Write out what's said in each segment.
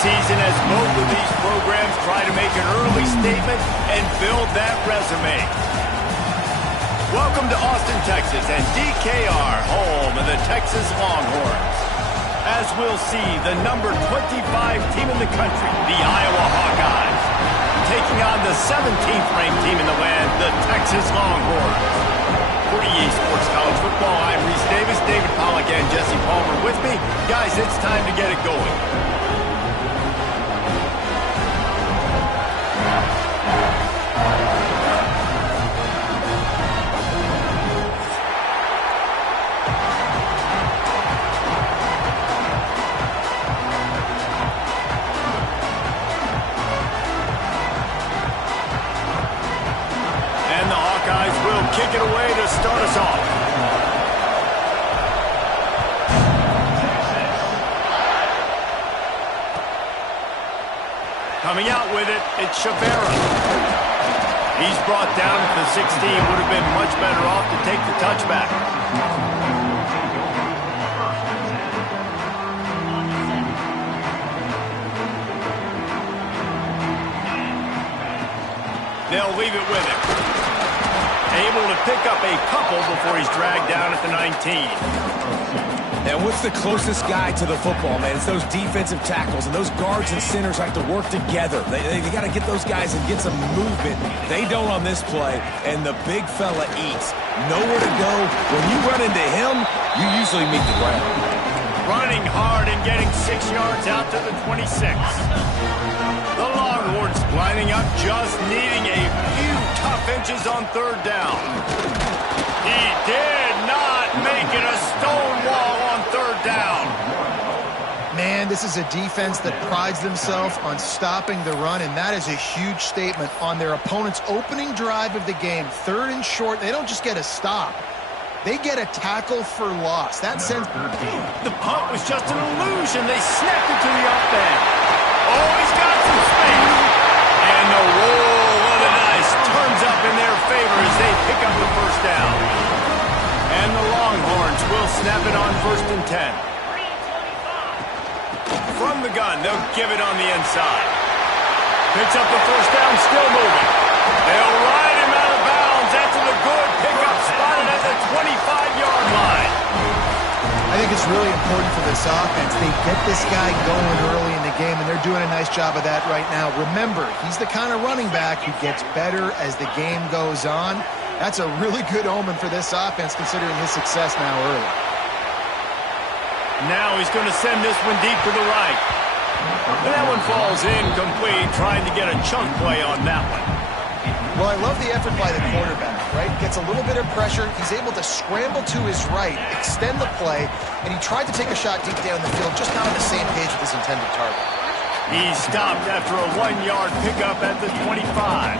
Season as both of these programs try to make an early statement and build that resume. Welcome to Austin, Texas, and DKR, home of the Texas Longhorns. As we'll see, the number 25 team in the country, the Iowa Hawkeyes, taking on the 17th ranked team in the land, the Texas Longhorns. For EA Sports College Football, I'm Reese Davis, David Pollack, and Jesse Palmer with me. Guys, it's time to get it going. Kick it away to start us off. Coming out with it, it's Shavera. He's brought down at the 16. Would have been much better off to take the touchback. They'll leave it with him. Able to pick up a couple before he's dragged down at the 19. And what's the closest guy to the football, man? It's those defensive tackles, and those guards and centers have to work together. They got to get those guys and get some movement. They don't on this play, and the big fella eats. Nowhere to go. When you run into him, you usually meet the ground. Running hard and getting 6 yards out to the 26. The Longhorns lining up, just needing a few tough inches on third down. He did not make it a stone wall on third down. Man, this is a defense that prides themselves on stopping the run, and that is a huge statement on their opponent's opening drive of the game. Third and short, they don't just get a stop. They get a tackle for loss. That sends... The punt was just an illusion. They snapped it to the up end. Oh, he's got some space. And the roll of the dice turns up in their favor as they pick up the first down. And the Longhorns will snap it on 1st and 10. From the gun, they'll give it on the inside. Picks up the first down, still moving. They'll ride him out of bounds after the good pickup spotted at the 25-yard line. I think it's really important for this offense. They get this guy going early in the game, and they're doing a nice job of that right now. Remember, he's the kind of running back who gets better as the game goes on. That's a really good omen for this offense, considering his success now early. Now he's going to send this one deep to the right. And that one falls incomplete, trying to get a chunk play on that one. Well, I love the effort by the quarterback, right? Gets a little bit of pressure. He's able to scramble to his right, extend the play, and he tried to take a shot deep down the field, just not on the same page with his intended target. He stopped after a 1-yard pickup at the 25.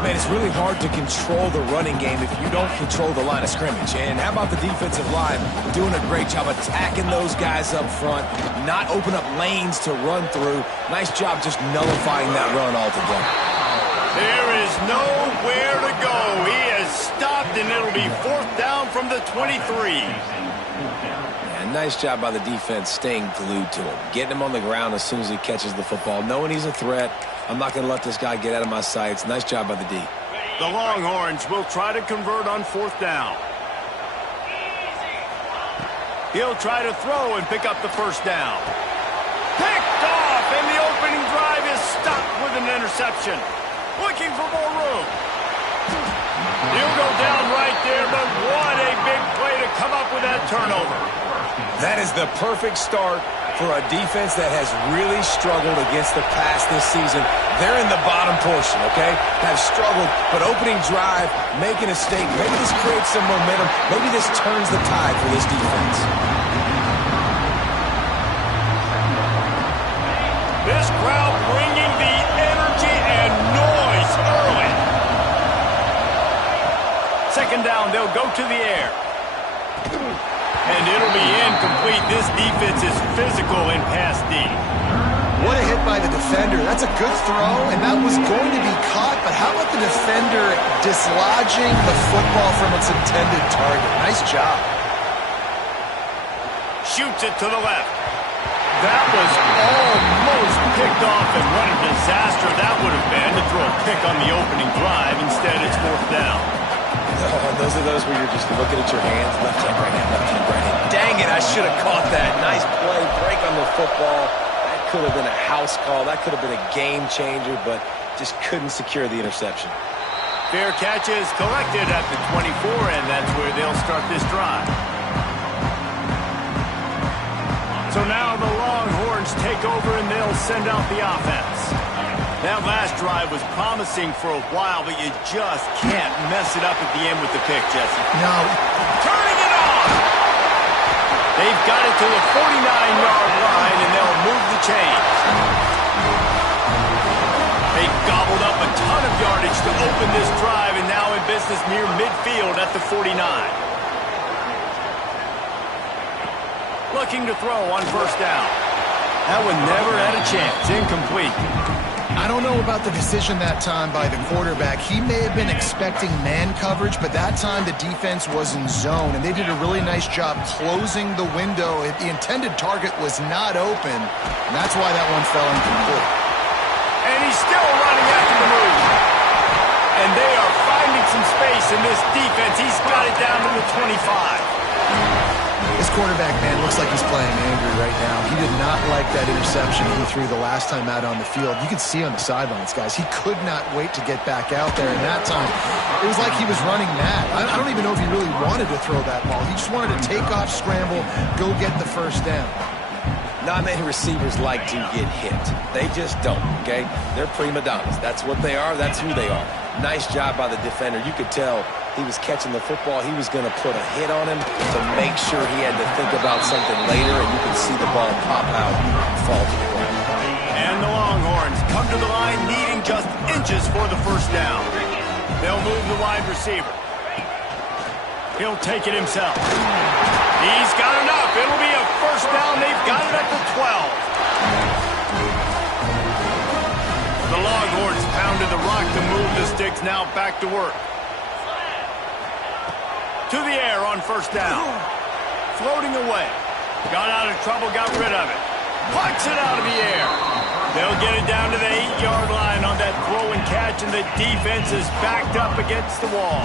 Man, it's really hard to control the running game if you don't control the line of scrimmage. And how about the defensive line doing a great job attacking those guys up front, not open up lanes to run through. Nice job just nullifying that run altogether. There is nowhere to go. He has stopped, and it'll be 4th down from the 23. And nice job by the defense staying glued to him, getting him on the ground as soon as he catches the football, knowing he's a threat. I'm not going to let this guy get out of my sights. Nice job by the D. The Longhorns will try to convert on 4th down. He'll try to throw and pick up the first down. Picked off, and the opening drive is stopped with an interception. Looking for more room. He'll go down right there, but what a big play to come up with that turnover. That is the perfect start For a defense that has really struggled against the pass this season, they're in the bottom portion, okay? Have struggled, but opening drive, making a statement. Maybe this creates some momentum. Maybe this turns the tide for this defense. This crowd bringing the energy and noise early. Second down, they'll go to the air. And it'll be incomplete. This defense is physical in pass D. What a hit by the defender. That's a good throw, and that was going to be caught, but how about the defender dislodging the football from its intended target? Nice job. Shoots it to the left. That was almost picked off, and what a disaster that would have been to throw a pick on the opening drive. Instead, it's fourth down. Those are those where you're just looking at your hands, left hand, right hand, left hand, right hand. Dang it, I should have caught that. Nice play, break on the football. That could have been a house call. That could have been a game changer, but just couldn't secure the interception. Fair catch is collected at the 24, and that's where they'll start this drive. So now the Longhorns take over, and they'll send out the offense. That last drive was promising for a while, but you just can't mess it up at the end with the pick, Jesse. No. Turning it on! They've got it to the 49-yard line, and they'll move the chains. They gobbled up a ton of yardage to open this drive, and now in business near midfield at the 49. Looking to throw on first down. That one never had a chance. Incomplete. I don't know about the decision that time by the quarterback. He may have been expecting man coverage, but that time the defense was in zone, and they did a really nice job closing the window. The intended target was not open, and that's why that one fell incomplete. And he's still running after the move. And they are finding some space in this defense. He's got it down to the 25. This quarterback, man, looks like he's playing angry right now. He did not like that interception he threw the last time out on the field. You can see on the sidelines, guys. He could not wait to get back out there. And that time, it was like he was running mad. I don't even know if he really wanted to throw that ball. He just wanted to take off, scramble, go get the first down. Not many receivers like to get hit. They just don't, okay? They're prima donnas. That's what they are. That's who they are. Nice job by the defender. You could tell he was catching the football. He was going to put a hit on him to make sure he had to think about something later, and you can see the ball pop out and fall to the ground. And the Longhorns come to the line needing just inches for the first down. They'll move the wide receiver. He'll take it himself. He's got enough. It'll be a first down. They've got it at the 12. The Longhorns pounded the rock to move the sticks. Now back to work. To the air on first down. Floating away. Got out of trouble, got rid of it. Punts it out of the air. They'll get it down to the 8-yard line on that throw and catch, and the defense is backed up against the wall.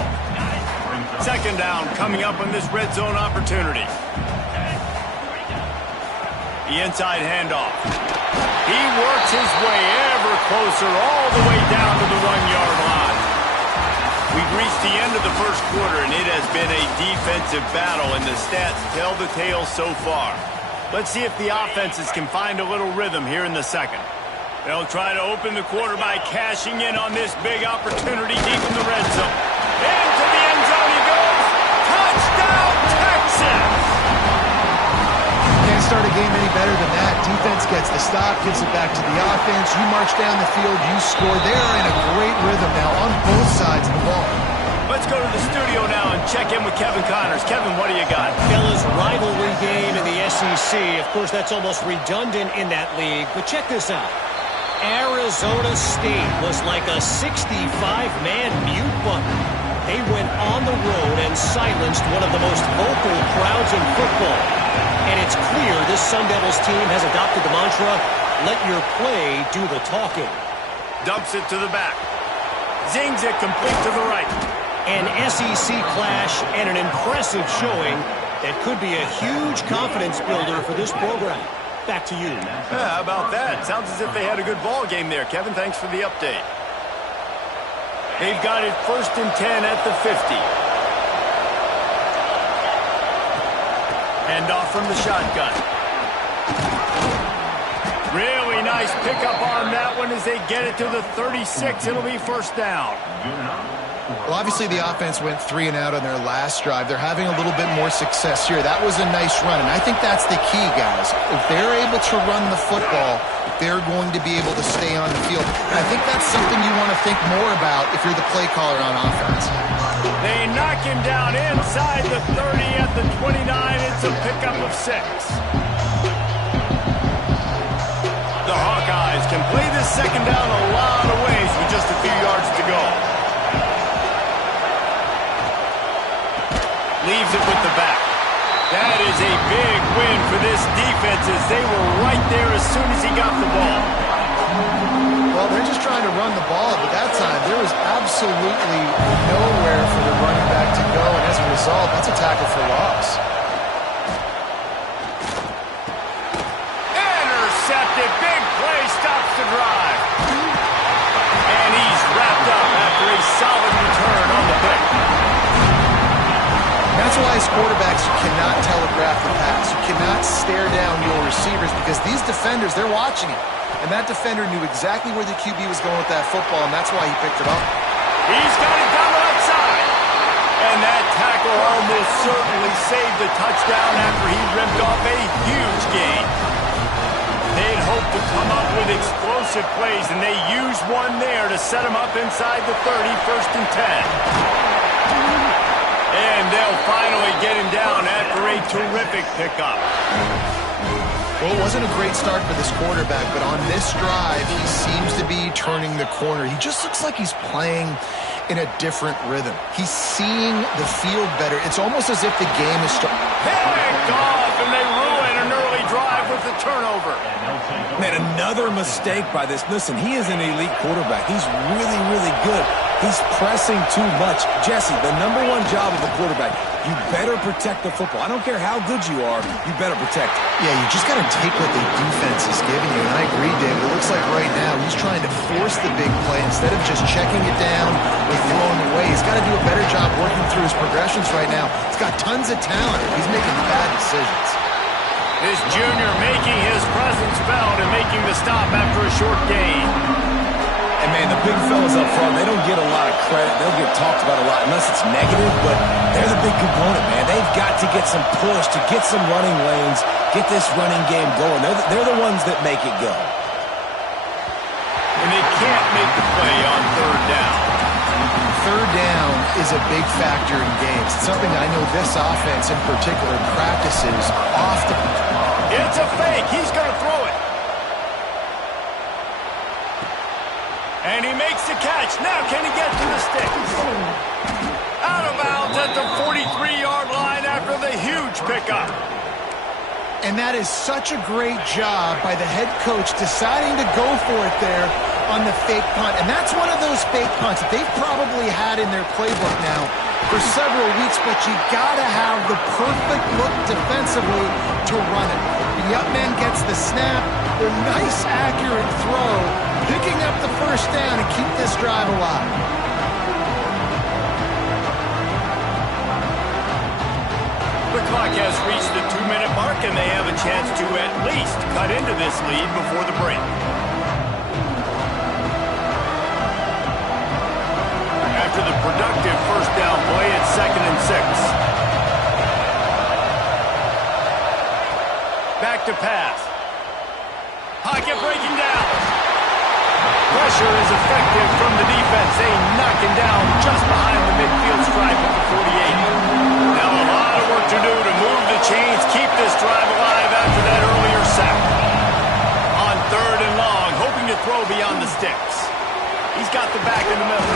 Second down coming up on this red zone opportunity. The inside handoff. He works his way ever closer all the way down to the 1-yard line. We've reached the end of the first quarter, and it has been a defensive battle, and the stats tell the tale so far. Let's see if the offenses can find a little rhythm here in the second. They'll try to open the quarter by cashing in on this big opportunity deep in the red zone. Into the end zone he goes. Touchdown, Texas! Can't start a game any better than that. Defense gets the stop, gives it back to the offense. You march down the field, you score. They're in a great rhythm now on both sides of the ball. Let's go to the studio now and check in with Kevin Connors. Kevin, what do you got? Fellas, rivalry game in the SEC. Of course, that's almost redundant in that league. But check this out. Arizona State was like a 65-man mute button. They went on the road and silenced one of the most vocal crowds in football. And it's clear this Sun Devils team has adopted the mantra, let your play do the talking. Dumps it to the back. Zings it complete to the right. An SEC clash and an impressive showing that could be a huge confidence builder for this program. Back to you. How about that? Sounds as if they had a good ball game there. Kevin, thanks for the update. They've got it 1st and 10 at the 50. Hand off from the shotgun. Really nice pickup on that one as they get it to the 36. It'll be first down. Well, obviously the offense went 3 and out on their last drive. They're having a little bit more success here. That was a nice run, and I think that's the key, guys. If they're able to run the football, they're going to be able to stay on the field. And I think that's something you want to think more about if you're the play caller on offense. They knock him down inside the 30 at the 29. It's a pickup of 6. The Hawkeyes can play this second down a lot of ways with just a few yards to go. Leaves it with the back. That is a big win for this defense as they were right there as soon as he got the ball. Well, they're just trying to run the ball, but that time there was absolutely nowhere for the running back to go, and as a result, that's a tackle for loss. Intercepted. Big play stops the drive. And he's wrapped up after a solid return on the pick. That's why as quarterbacks you cannot telegraph the pass. You cannot stare down your receivers because these defenders, they're watching it. And that defender knew exactly where the QB was going with that football, and that's why he picked it up. He's got it down the left side. And that tackle almost certainly saved the touchdown after he ripped off a huge gain. They'd hoped to come up with explosive plays, and they used one there to set him up inside the 30, 1st and 10. And they'll finally get him down after a terrific pickup. Well, it wasn't a great start for this quarterback, but on this drive, he seems to be turning the corner. He just looks like he's playing in a different rhythm. He's seeing the field better. It's almost as if the game is starting. Picked off, and they ruin an early drive with the turnover. Man, another mistake by this. Listen, he is an elite quarterback. He's really, really good. He's pressing too much. Jesse, the #1 job of a quarterback, you better protect the football. I don't care how good you are, you better protect it. Yeah, you just got to take what the defense is giving you. And I agree, David. It looks like right now he's trying to force the big play instead of just checking it down or throwing away. He's got to do a better job working through his progressions right now. He's got tons of talent. He's making bad decisions. This junior making his presence felt and making the stop after a short gain. And, man, the big fellas up front, they don't get a lot of credit. They'll get talked about a lot unless it's negative, but they're the big component, man. They've got to get some push, to get some running lanes, get this running game going. They're the ones that make it go. And they can't make the play on 3rd down. 3rd down is a big factor in games. It's something I know this offense in particular practices often. It's a fake. He's going to throw it. And he makes the catch. Now can he get to the sticks? Out of bounds at the 43-yard line after the huge pickup. And that is such a great job by the head coach deciding to go for it there on the fake punt. And that's one of those fake punts that they've probably had in their playbook now for several weeks, but you got to have the perfect look defensively to run it. The up man gets the snap, the nice accurate throw, picking up the 1st down and keep this drive alive. The clock has reached the 2-minute mark, and they have a chance to at least cut into this lead before the break. After the productive 1st down play, it's 2nd and 6. Back to pass. Pocket breaking down. Pressure is effective from the defense. They knock him down just behind the midfield stripe at the 48. Now a lot of work to do to move the chains, keep this drive alive after that earlier sack. On 3rd and long, hoping to throw beyond the sticks. He's got the back in the middle.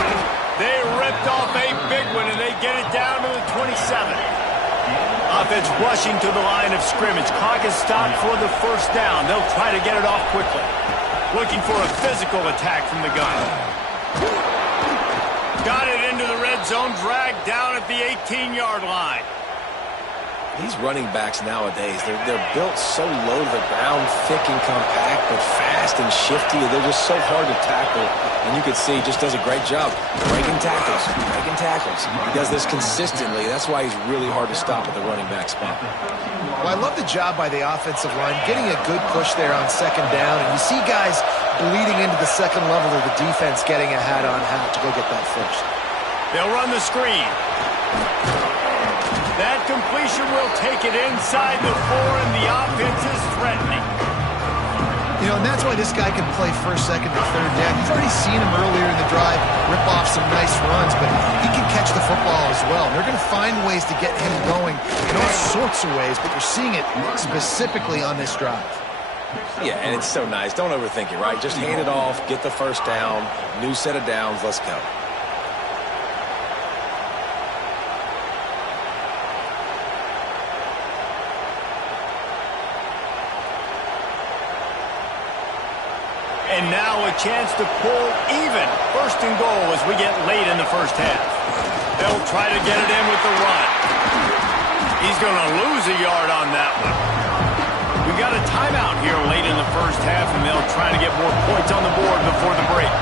They ripped off a big one, and they get it down to the 27. Offense rushing to the line of scrimmage. Clock is stopped for the 1st down. They'll try to get it off quickly. Looking for a physical attack from the gun. Got it into the red zone, dragged down at the 18-yard line. These running backs nowadays, they're built so low to the ground, thick and compact, but fast and shifty. They're just so hard to tackle. And you can see he just does a great job breaking tackles, breaking tackles. He does this consistently. That's why he's really hard to stop at the running back spot. Well, I love the job by the offensive line, getting a good push there on second down. And you see guys bleeding into the second level of the defense getting a hat on hat to go get that first. They'll run the screen. That completion will take it inside the 4, and the offense is threatening. You know, and that's why this guy can play first, second, and third down. You've already seen him earlier in the drive rip off some nice runs, but he can catch the football as well. And they're going to find ways to get him going in all sorts of ways, but you're seeing it specifically on this drive. Yeah, and it's so nice. Don't overthink it, right? Just hand it off, get the first down, new set of downs, let's go. And now a chance to pull even. First and goal as we get late in the first half. They'll try to get it in with the run. He's going to lose a yard on that one. We got a timeout here late in the first half, and they'll try to get more points on the board before the break.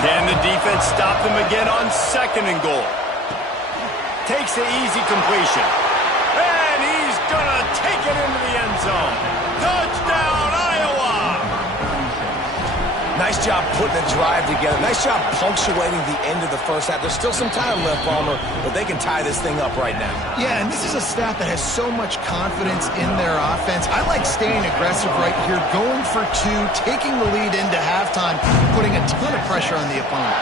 Can the defense stop them again on second and goal? Takes the easy completion. And he's going to take it into the end zone. Touchdown, Iowa! Nice job putting the drive together. Nice job punctuating the end of the first half. There's still some time left, Palmer, but they can tie this thing up right now. Yeah, and this is a staff that has so much confidence in their offense. I like staying aggressive right here, going for 2, taking the lead into halftime, putting a ton of pressure on the opponent.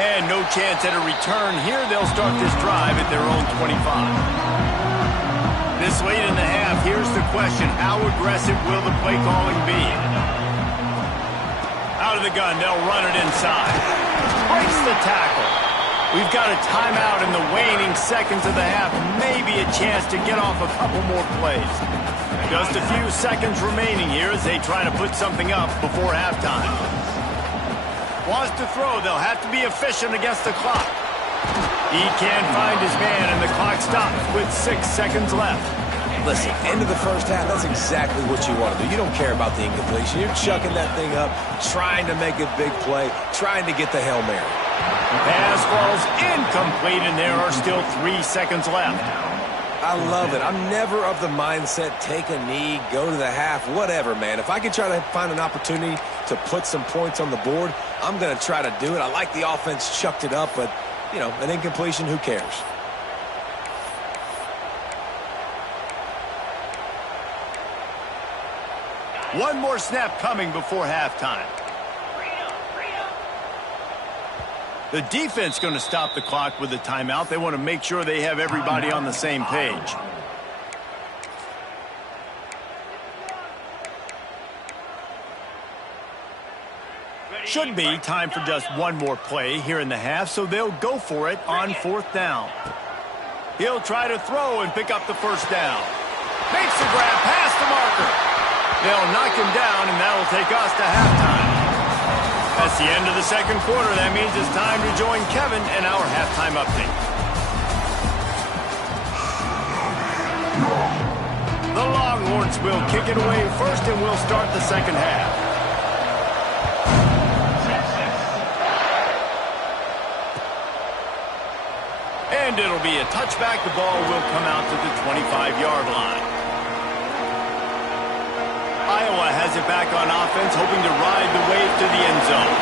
And no chance at a return here. They'll start this drive at their own 25. This late in the half, here's the question. How aggressive will the play calling be? Out of the gun, they'll run it inside. Breaks the tackle. We've got a timeout in the waning seconds of the half. Maybe a chance to get off a couple more plays. Just a few seconds remaining here as they try to put something up before halftime. Wants to throw. They'll have to be efficient against the clock. He can't find his man, and the clock stops with 6 seconds left. Listen, end of the first half, that's exactly what you want to do. You don't care about the incompletion. You're chucking that thing up, trying to make a big play, trying to get the Hail Mary. Pass falls incomplete, and there are still 3 seconds left. I love it. I'm never of the mindset, take a knee, go to the half, whatever, man. If I can try to find an opportunity to put some points on the board, I'm going to try to do it. I like the offense chucked it up, but, you know, an incompletion, who cares? One more snap coming before halftime. The defense going to stop the clock with a timeout. They want to make sure they have everybody on the same page. Should be time for just one more play here in the half, so they'll go for it on 4th down. He'll try to throw and pick up the first down. Makes the grab past the marker. They'll knock him down, and that'll take us to halftime. That's the end of the second quarter. That means it's time to join Kevin and our halftime update. The Longhorns will kick it away first, and we'll start the second half. And it'll be a touchback. The ball will come out to the 25-yard line. Iowa has it back on offense, hoping to ride the wave to the end zone.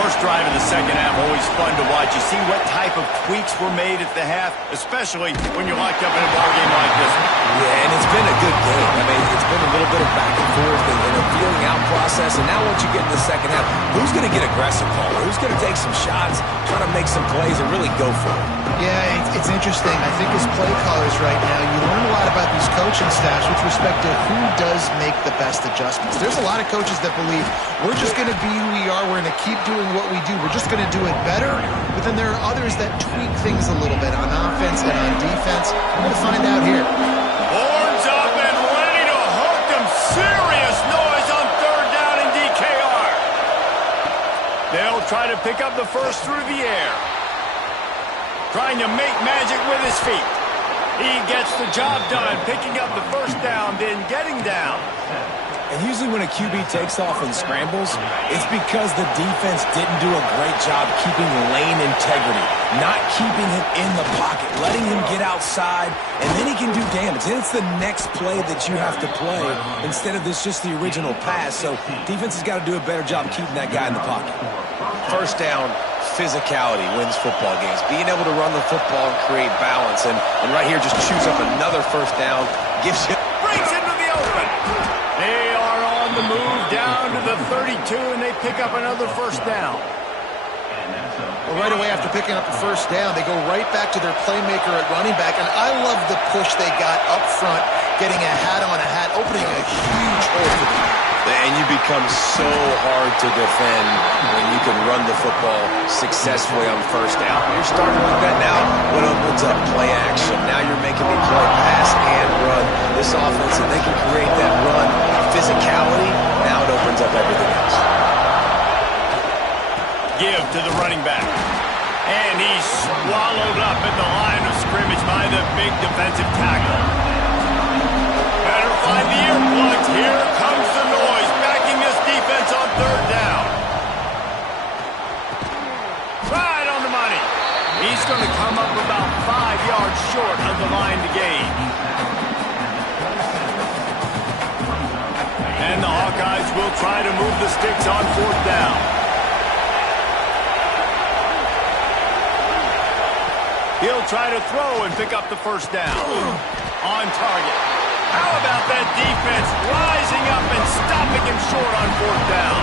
First drive of the second half, always fun to watch. You see what type of tweaks were made at the half, especially when you're locked up in a ball game like this one. Yeah, and it's been a good game. I mean, it's been a little bit of back and forth and a feeling out process. And now once you get in the second half, who's going to get aggressive, Paul? Who's going to take some shots, try to make some plays, and really go for it? Yeah, it's interesting. I think as play callers right now, you learn a lot about these coaching staffs with respect to who does make the best adjustments. There's a lot of coaches that believe we're just going to be who we are. We're going to keep doing what we do. We're just going to do it better. But then there are others that tweak things a little bit on offense and on defense. We're going to find out here. Horns up and ready to hook them. Serious noise on 3rd down in DKR. They'll try to pick up the first through the air. Trying to make magic with his feet. He gets the job done, picking up the first down, then getting down. And usually when a QB takes off and scrambles, it's because the defense didn't do a great job keeping lane integrity, not keeping him in the pocket, letting him get outside, and then he can do damage. And it's the next play that you have to play instead of just the original pass. So defense has got to do a better job keeping that guy in the pocket. First down, physicality wins football games. Being able to run the football and create balance. And right here, just choose up another first down, gives you... Breaks into the open. They are on the move down to the 32, and they pick up another first down. Well, right away after picking up the first down, they go right back to their playmaker at running back. And I love the push they got up front, getting a hat on a hat, opening a huge hole for them. And you become so hard to defend when you can run the football successfully on first down. You're starting like that now. What opens up? Play action. Now you're making me play pass and run. This offense, if they can create that run physicality, now it opens up everything else. Give to the running back. And he's swallowed up at the line of scrimmage by the big defensive tackle. Better find the earplugs. Here comes the noise, backing this defense on third down. Right on the money. He's going to come up about 5 yards short of the line to gain. And the Hawkeyes will try to move the sticks on fourth down. He'll try to throw and pick up the first down. On target. How about that defense rising up and stopping him short on fourth down?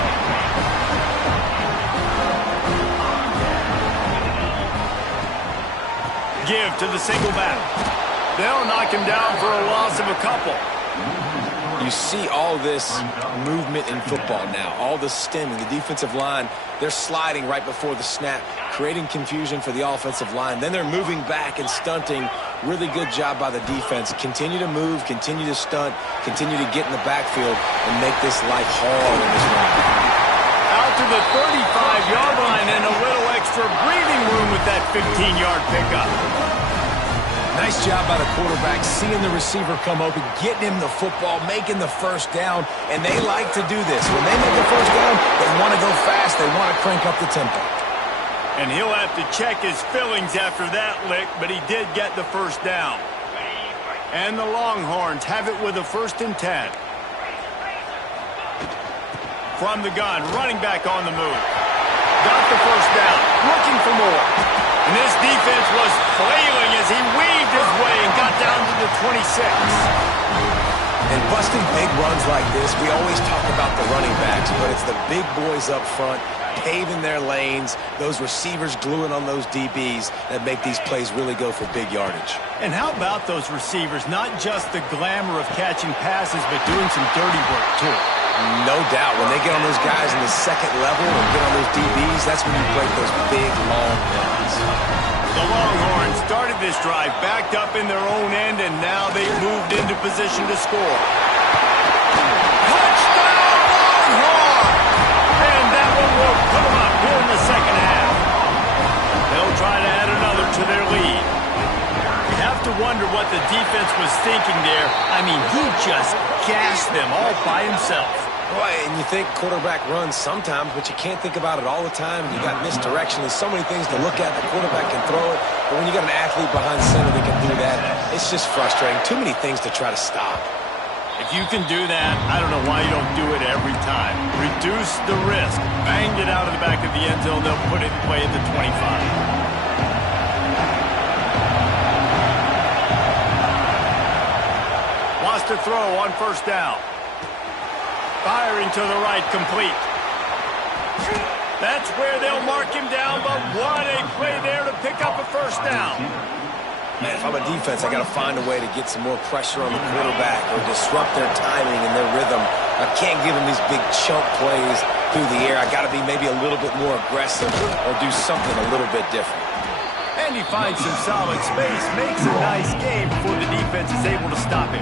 Give to the single back. They'll knock him down for a loss of a couple. You see all this movement in football now, all the stemming, the defensive line, they're sliding right before the snap, creating confusion for the offensive line. Then they're moving back and stunting. Really good job by the defense. Continue to move, continue to stunt, continue to get in the backfield and make this life hard in this run. Out to the 35-yard line and a little extra breathing room with that 15-yard pickup. Nice job by the quarterback, seeing the receiver come open, getting him the football, making the first down, and they like to do this. When they make the first down, they want to go fast, they want to crank up the tempo. And he'll have to check his fillings after that lick, but he did get the first down. And the Longhorns have it with a 1st and 10. From the gun, running back on the move. Got the first down, looking for more. And this defense was flailing as he weaved his way and got down to the 26. And busting big runs like this, we always talk about the running backs, but it's the big boys up front, paving their lanes, those receivers gluing on those DBs that make these plays really go for big yardage. And how about those receivers? Not just the glamour of catching passes, but doing some dirty work, too. No doubt. When they get on those guys in the second level and get on those DBs, that's when you break those big, long runs. The Longhorns started this drive backed up in their own end, and now they've moved into position to score. Touchdown, Longhorns! And that one will put them up here in the second half. They'll try to add another to their lead. You have to wonder what the defense was thinking there. I mean, he just gassed them all by himself. Boy, and you think quarterback runs sometimes, but you can't think about it all the time. You got misdirection. There's so many things to look at. The quarterback can throw it, but when you got an athlete behind center that can do that, it's just frustrating. Too many things to try to stop. If you can do that, I don't know why you don't do it every time. Reduce the risk. Banged it out of the back of the end zone. They'll put it in play at the 25. To throw on first down. Firing to the right, complete. That's where they'll mark him down, but what a play there to pick up a first down. Man, if I'm a defense, I got to find a way to get some more pressure on the quarterback or disrupt their timing and their rhythm. I can't give them these big chunk plays through the air. I got to be maybe a little bit more aggressive or do something a little bit different. And he finds some solid space, makes a nice game before the defense is able to stop him.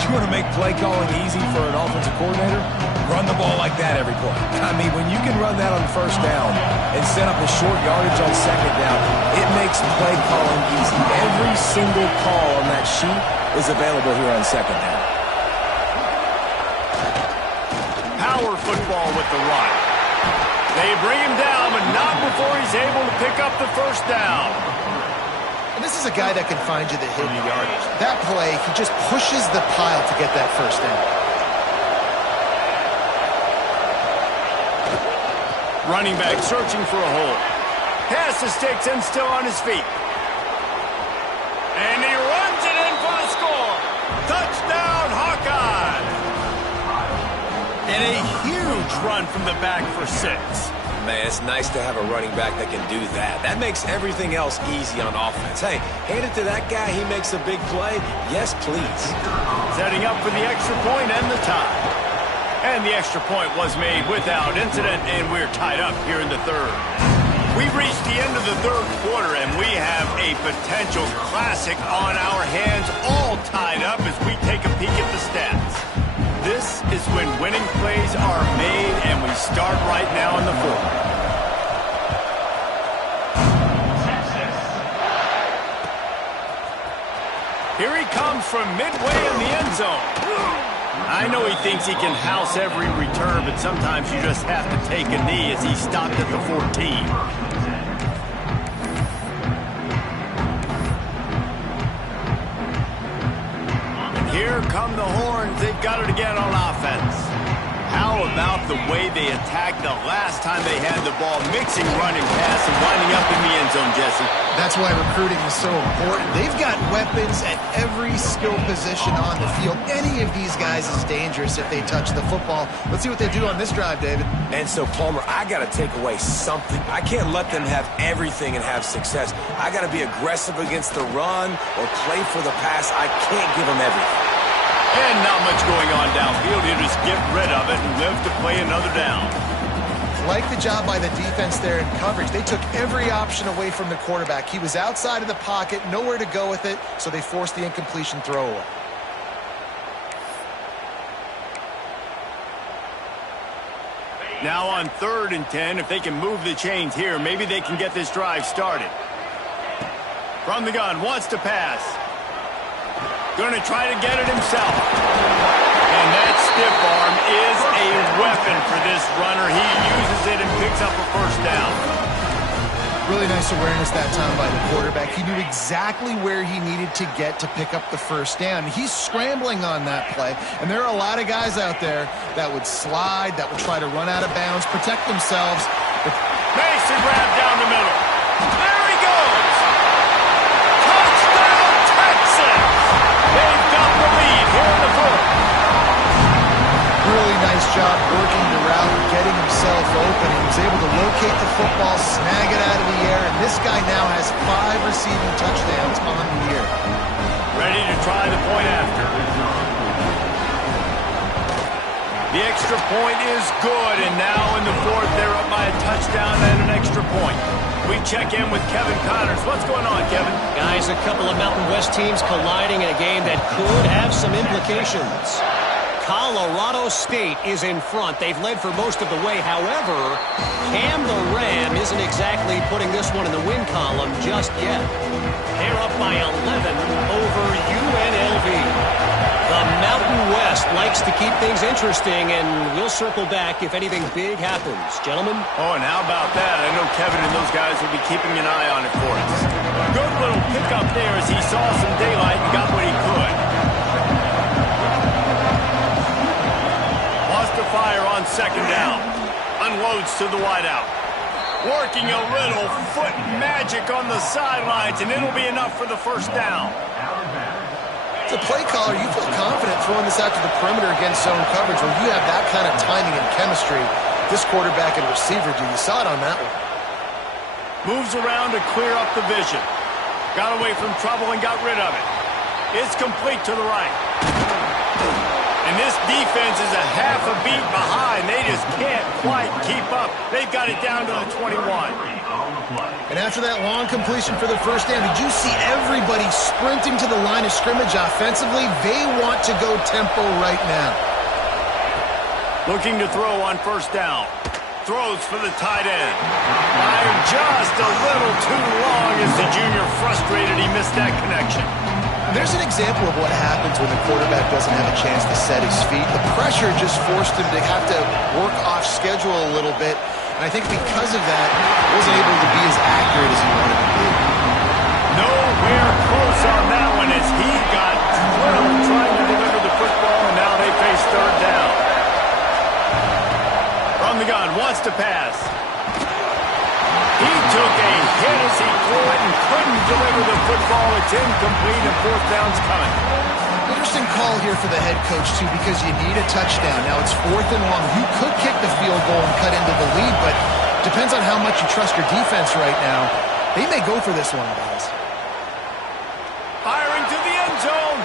You want to make play calling easy for an offensive coordinator? Run the ball like that every play. I mean, when you can run that on first down and set up a short yardage on second down, it makes makes play calling easy. Every single call on that sheet is available here on second down. Power football with the run. They bring him down, but not before he's able to pick up the first down. And this is a guy that can find you the hidden yardage. That play, he just pushes the pile to get that first down. Running back searching for a hole. Pass the sticks and still on his feet. And he runs it in for the score. Touchdown, Hawkeyes. And a huge run from the back for 6. Man, it's nice to have a running back that can do that. That makes everything else easy on offense. Hey, hand it to that guy. He makes a big play. Yes, please. Setting up for the extra point and the tie. And the extra point was made without incident, and we're tied up here in the third. We've reached the end of the third quarter, and we have a potential classic on our hands, all tied up as we take a peek at the stats. This is when winning plays are made, and we start right now in the fourth. Here he comes from midway in the end zone. I know he thinks he can house every return, but sometimes you just have to take a knee as he stopped at the 14. Here come the horns. They've got it again on offense. How about the way they attacked the last time they had the ball, mixing run and pass and winding up in the end zone, Jesse? That's why recruiting is so important. They've got weapons at every skill position on the field. Any of these guys is dangerous if they touch the football. Let's see what they do on this drive, David. And so, Palmer, I got to take away something. I can't let them have everything and have success. I got to be aggressive against the run or play for the pass. I can't give them everything. And not much going on downfield. You just get rid of it and live to play another down. Like the job by the defense there in coverage. They took every option away from the quarterback. He was outside of the pocket, nowhere to go with it, so they forced the incompletion throwaway. Now on 3rd and 10, if they can move the chains here, maybe they can get this drive started. From the gun, wants to pass. Going to try to get it himself. And that stiff arm is a weapon for this runner. He uses it and picks up a first down. Really nice awareness that time by the quarterback. He knew exactly where he needed to get to pick up the first down. He's scrambling on that play, and there are a lot of guys out there that would slide, that would try to run out of bounds, protect themselves. But Mason grab down the middle. There he goes! Touchdown, Texans! They've got the lead here in the fourth. really nice job working the route, getting himself open. He was able to locate the football, snag it out of the air, and this guy now has 5 receiving touchdowns on the year. Ready to try the point after. The extra point is good, and now in the fourth, they're up by a touchdown and an extra point. We check in with Kevin Connors. What's going on, Kevin? Guys, a couple of Mountain West teams colliding in a game that could have some implications. Colorado State is in front. They've led for most of the way. However, Cam the Ram isn't exactly putting this one in the win column just yet. They're up by 11 over UNLV. The Mountain West likes to keep things interesting, and we'll circle back if anything big happens. Gentlemen? Oh, and how about that? I know Kevin and those guys will be keeping an eye on it for us. Good little pickup there as he saw some daylight and got what he could. Lost the fire on second down. Unloads to the wideout. Working a little foot magic on the sidelines, and it'll be enough for the first down. As a play caller, you feel confident throwing this out to the perimeter against zone coverage when you have that kind of timing and chemistry. This quarterback and receiver do. You saw it on that one. Moves around to clear up the vision. Got away from trouble and got rid of it. It's complete to the right. And this defense is a half a beat behind. They just can't quite keep up. They've got it down to the 21. And after that long completion for the first down, did you see everybody sprinting to the line of scrimmage offensively? They want to go tempo right now. Looking to throw on first down. Throws for the tight end. Fired just a little too long as the junior frustrated he missed that connection. There's an example of what happens when the quarterback doesn't have a chance to set his feet. The pressure just forced him to have to work off schedule a little bit. And I think because of that, he wasn't able to be as accurate as he wanted to be. Nowhere close on that one as he got drilled trying to deliver the football, and now they face third down. From the gun, wants to pass. He took a hit as he threw it and couldn't deliver the football. It's incomplete and fourth down's coming. Interesting call here for the head coach, too, because you need a touchdown. Now it's 4th and long. You could kick the field goal and cut into the lead, but depends on how much you trust your defense right now. They may go for this one, guys. Firing to the end zone.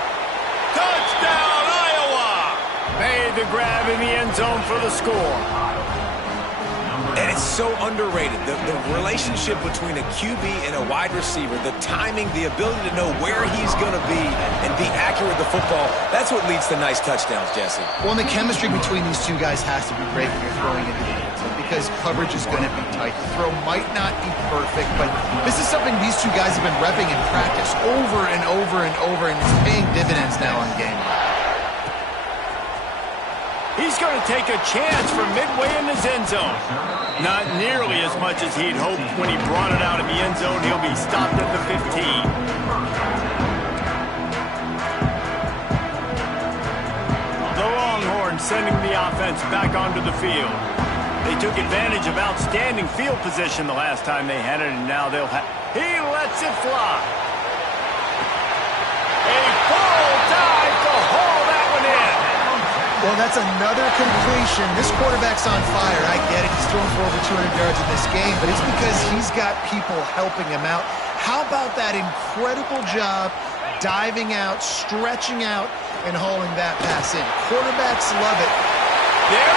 Touchdown, Iowa! Made the grab in the end zone for the score. And it's so underrated. The relationship between a QB and a wide receiver, the timing, the ability to know where he's going to be and be accurate with the football, that's what leads to nice touchdowns, Jesse. Well, and the chemistry between these two guys has to be great when you're throwing into the end zone because coverage is going to be tight. The throw might not be perfect, but this is something these two guys have been repping in practice over and over and over, and it's paying dividends now on game. He's going to take a chance from midway in his end zone. Not nearly as much as he'd hoped when he brought it out in the end zone. He'll be stopped at the 15. The Longhorns sending the offense back onto the field. They took advantage of outstanding field position the last time they had it, and now they'll have... He lets it fly. A full dive to haul that one in. Well, that's another completion. This quarterback's on fire. I get it. He's thrown for over 200 yards in this game, but it's because he's got people helping him out. How about that incredible job diving out, stretching out, and hauling that pass in? Quarterbacks love it. They're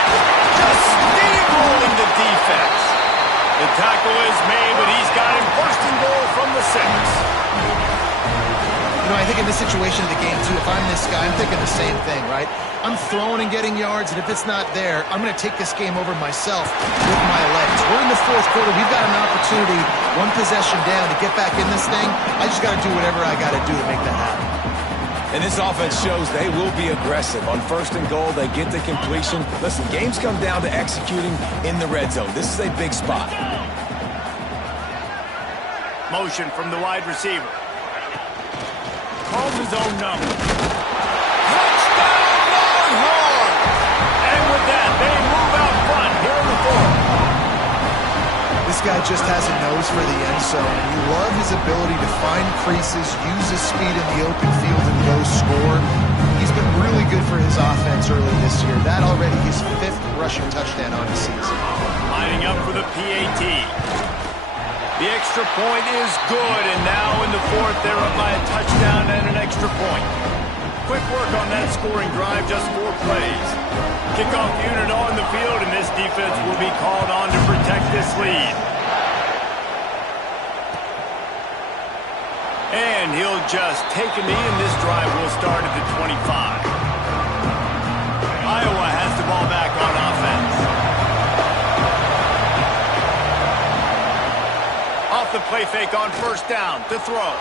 just steamrolling the defense. The tackle is made, but he's got him first and goal from the 6. You know, I think in this situation of the game, too, if I'm this guy, I'm thinking the same thing, right? I'm throwing and getting yards, and if it's not there, I'm going to take this game over myself with my legs. We're in the 4th quarter. We've got an opportunity, one possession down, to get back in this thing. I just got to do whatever I got to do to make that happen. And this offense shows they will be aggressive. On first and goal, they get the completion. Listen, games come down to executing in the red zone. This is a big spot. Motion from the wide receiver. Calls his own number. Touchdown, Longhorns! And with that, they move out front here in the 4th. This guy just has a nose for the end zone. You love his ability to find creases, use his speed in the open field, and go score. He's been really good for his offense early this year. That already his 5th rushing touchdown on the season. Lining up for the PAT. The extra point is good, and now in the 4th, they're up by a touchdown and an extra point. Quick work on that scoring drive, just 4 plays. Kickoff unit on the field, and this defense will be called on to protect this lead. And he'll just take a knee, and this drive will start at the 25. Iowa has the ball back on offense. Off the play fake on first down to throw.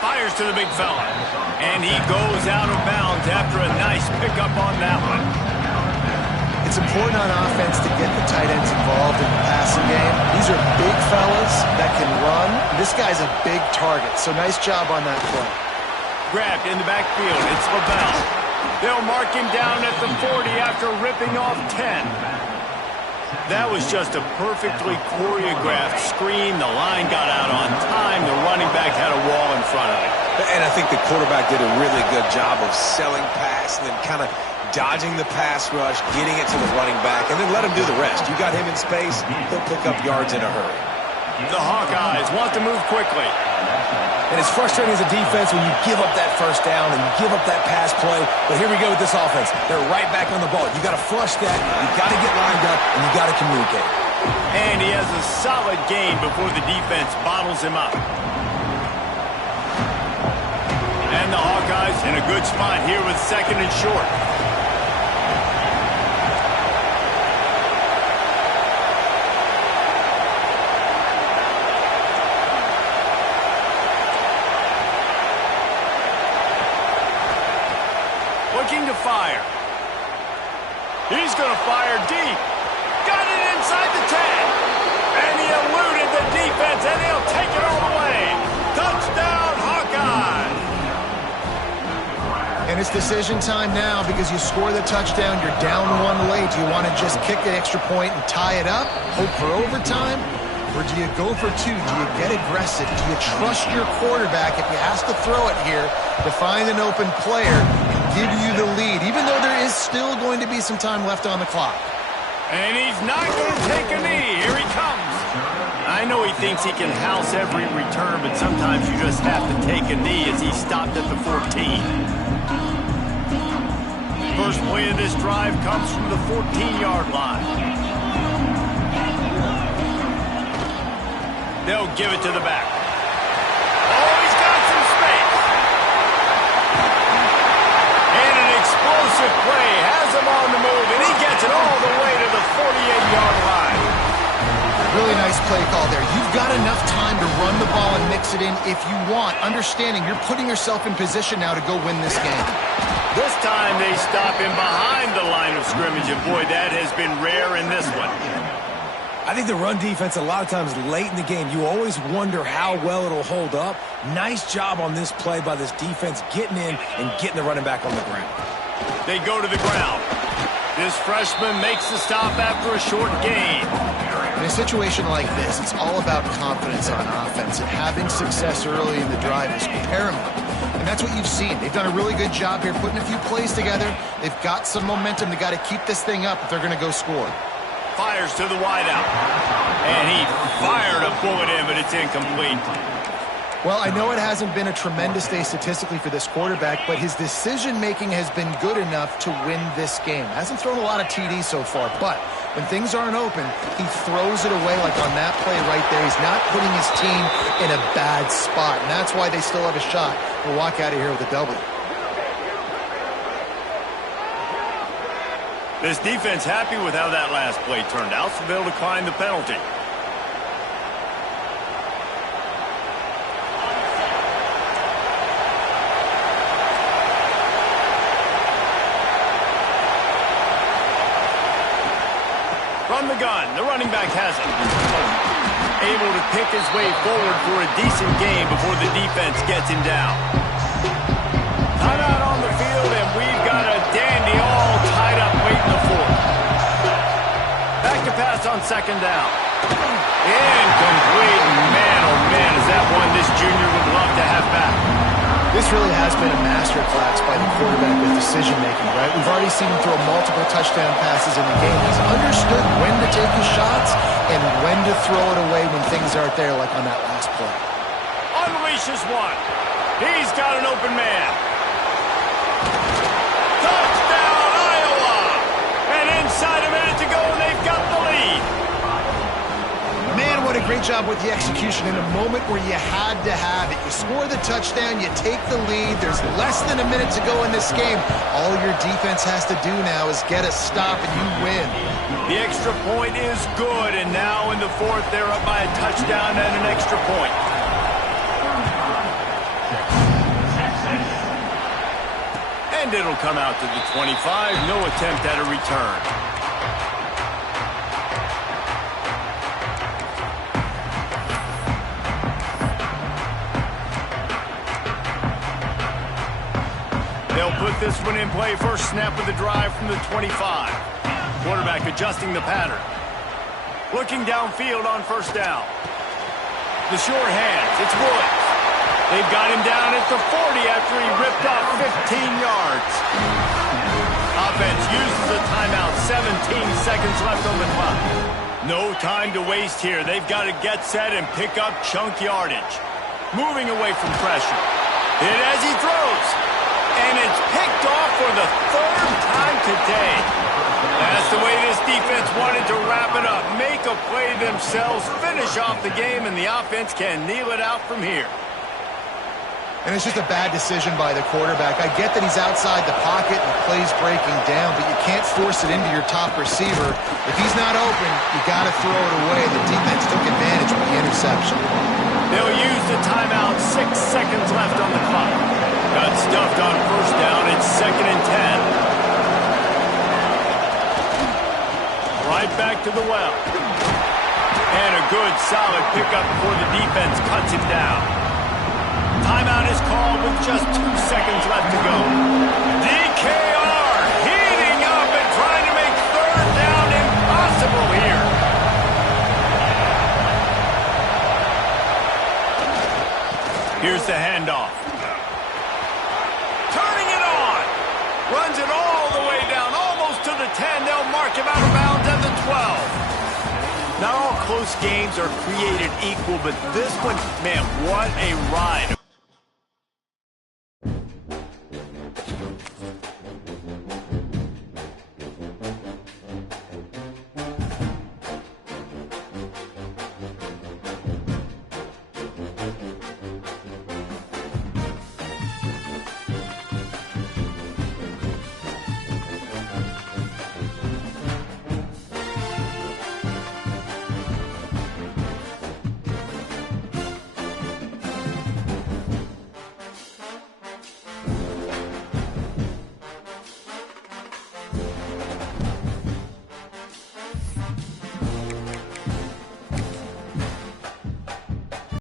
Fires to the big fella. And he goes out of bounds after a nice pickup on that one. It's important on offense to get the tight ends involved in the passing game. These are big fellas that can run. This guy's a big target, so nice job on that play. Grabbed in the backfield. It's LaBelle. They'll mark him down at the 40 after ripping off 10. That was just a perfectly choreographed screen. The line got out on time. The running back had a wall in front of him. And I think the quarterback did a really good job of selling pass and then kind of dodging the pass rush, getting it to the running back, and then let him do the rest. You got him in space, he'll pick up yards in a hurry. The Hawkeyes want to move quickly. And it's frustrating as a defense when you give up that first down and you give up that pass play. But here we go with this offense. They're right back on the ball. You got to flush that. You got to get lined up, and you got to communicate. And he has a solid gain before the defense bottles him up. And the Hawkeyes in a good spot here with second and short. looking to fire. He's going to fire deep. Got it inside the 10. And he eluded the defense, and he'll take it all the way. Touchdown, Hawkeyes. And it's decision time now because you score the touchdown, you're down one late. Do you want to just kick the extra point and tie it up, hope for overtime? Or do you go for two? Do you get aggressive? Do you trust your quarterback if he has to throw it here to find an open player and give you the lead, even though there is still going to be some time left on the clock? And he's not going to take a knee. Here he comes. I know he thinks he can house every return, but sometimes you just have to take a knee as he stopped at the 14. First play of this drive comes from the 14-yard line. They'll give it to the back. Oh, he's got some space. And an explosive play has him on the move, and he gets it all the way to the 48-yard line. Really nice play call there. You've got enough time to run the ball and mix it in if you want, understanding you're putting yourself in position now to go win this game. This time they stop him behind the line of scrimmage, and boy, that has been rare in this one. I think the run defense, a lot of times late in the game, you always wonder how well it'll hold up. Nice job on this play by this defense getting in and getting the running back on the ground. They go to the ground. This freshman makes the stop after a short gain. In a situation like this, it's all about confidence on offense, and having success early in the drive is paramount. And that's what you've seen. They've done a really good job here putting a few plays together. They've got some momentum. They've got to keep this thing up if they're going to go score. Fires to the wideout. And he fired a bullet in, but it's incomplete. Well, I know it hasn't been a tremendous day statistically for this quarterback, but his decision-making has been good enough to win this game. Hasn't thrown a lot of TDs so far, but when things aren't open, he throws it away like on that play right there. He's not putting his team in a bad spot, and that's why they still have a shot to walk out of here with a W. This defense happy with how that last play turned out, so they'll decline the penalty. From the gun, the running back has it. Able to pick his way forward for a decent game before the defense gets him down. Timeout on the field, and we've got a dandy all tied up late in the fourth. Back to pass on second down. Incomplete. Man, oh man, is that one this junior would love to have back. This really has been a masterclass by the quarterback with decision-making, right? We've already seen him throw multiple touchdown passes in the game. He's understood when to take his shots and when to throw it away when things aren't there, like on that last play. Unleashes one. He's got an open man. Touchdown, Iowa! And inside a minute to go, and they've got the lead. Man, what a great job with the execution in a moment where you had to have it. You score the touchdown, you take the lead. There's less than a minute to go in this game. All your defense has to do now is get a stop, and you win. The extra point is good, and now in the fourth, they're up by a touchdown and an extra point. And it'll come out to the 25. No attempt at a return. They'll put this one in play. First snap of the drive from the 25. Quarterback adjusting the pattern. Looking downfield on first down. The short hands. It's Woods. They've got him down at the 40 after he ripped off 15 yards. Offense uses a timeout. 17 seconds left on the clock. No time to waste here. They've got to get set and pick up chunk yardage. Moving away from pressure. Hit as he throws. And it's picked off for the third time today. That's the way this defense wanted to wrap it up. Make a play themselves, finish off the game, and the offense can kneel it out from here. And it's just a bad decision by the quarterback. I get that he's outside the pocket and the play's breaking down, but you can't force it into your top receiver. If he's not open, you got to throw it away. The defense took advantage with the interception. They'll use the timeout. 6 seconds left on the clock. Got stuffed on first down. It's 2nd and 10. back to the well. And a good, solid pickup before the defense cuts him down. Timeout is called with just 2 seconds left to go. DKR heating up and trying to make third down impossible here. Here's the handoff. Turning it on. Runs it all the way down, almost to the 10. They'll mark him out of bounds at the 12. Not all close games are created equal, but this one, man, what a ride.